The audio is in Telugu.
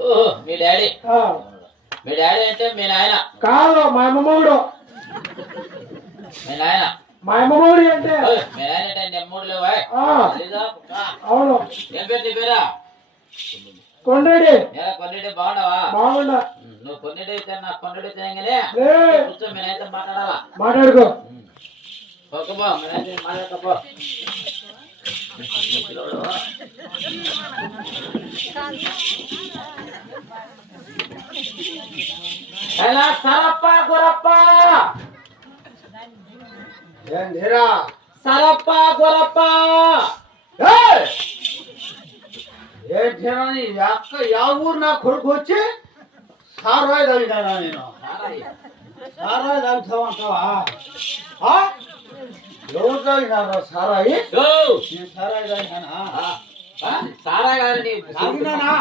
ఓహో మీ డాడీ అంటే మీ నాయన కాదు మా అమ్మమ్మడు. మీ నాయన మా అమ్మమ్మడి అంటే మీ నాయన అంటే నెమ్మూడు లేవా? అవును. ఏం పేరు నీ పేరా? కొండేడి. కొన్నిటి బాగున్నావా? బాగుండా. నువ్వు కొన్నిటి నా కొన్నిటి తినగానే కూర్చో మీ నాయనతో మాట్లాడాలా? మాట్లాడుకో. ఓకేబా మీ నాయన మాట్లాడకపో. ఎలా సరప్ప గురప్ప ఏందిరా సరప్ప గురప్ప ఏంటి అక్క యా ఊరు నా కొడుకు వచ్చి సారాయి తాగినా నేను సారాయి తాగుతావంటావా? ఎవరు తాగినారా సారాయి? నేను సారాయి తాగినానా? సారా గారిని తాగినానా?